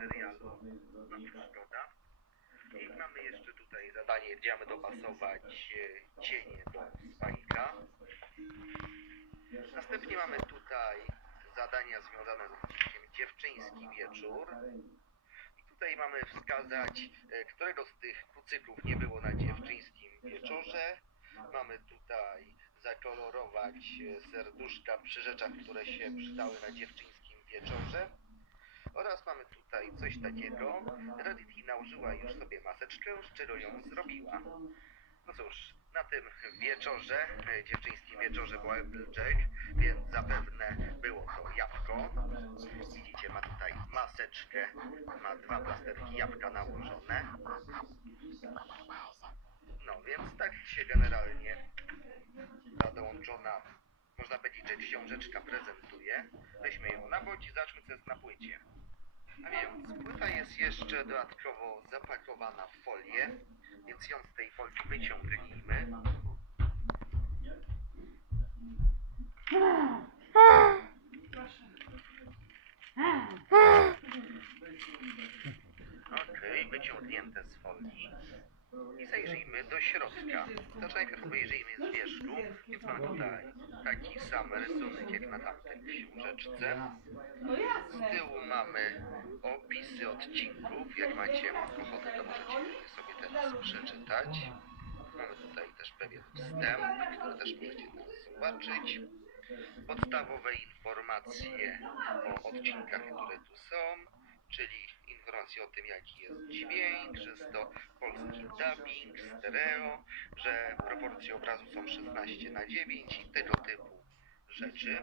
serialu. No cóż, szkoda. I mamy jeszcze tutaj zadanie, gdzie mamy dopasować e, cienie do spajka. Następnie mamy tutaj zadania związane z odcinkiem dziewczyński wieczór. I tutaj mamy wskazać, e, którego z tych kucyków nie było na dziewczyńskim wieczorze. Mamy tutaj zakolorować e, serduszka przy rzeczach, które się przydały na dziewczyńskim wieczorze. Oraz mamy tutaj coś takiego. Radity nałożyła już sobie maseczkę, z czego ją zrobiła. No cóż, na tym wieczorze, e, dziewczyńskim wieczorze był Applejack, więc zapewne było to jabłko. Widzicie, ma tutaj maseczkę, ma dwa plasterki jabłka nałożone. No więc tak się generalnie ta dołączona, można powiedzieć, że książeczka prezentuje. Weźmy ją na bok i zacznę co jest na płycie. A więc płyta jest jeszcze dodatkowo zapakowana w folię, więc ją z tej folii wyciągnijmy. Okej, wyciągnięte z folii. I zajrzyjmy do środka. Znaczy najpierw wyjrzyjmy z wierzchu, więc mamy tutaj taki sam rysunek jak na tamtej książeczce. Z tyłu mamy opisy odcinków. Jak macie ochotę, to możecie sobie teraz przeczytać. Mamy tutaj też pewien wstęp, który też możecie teraz zobaczyć. Podstawowe informacje o odcinkach, które tu są, czyli informacje o tym, jaki jest dźwięk, że jest to dubbing, stereo, że proporcje obrazu są 16 na 9 i tego typu rzeczy.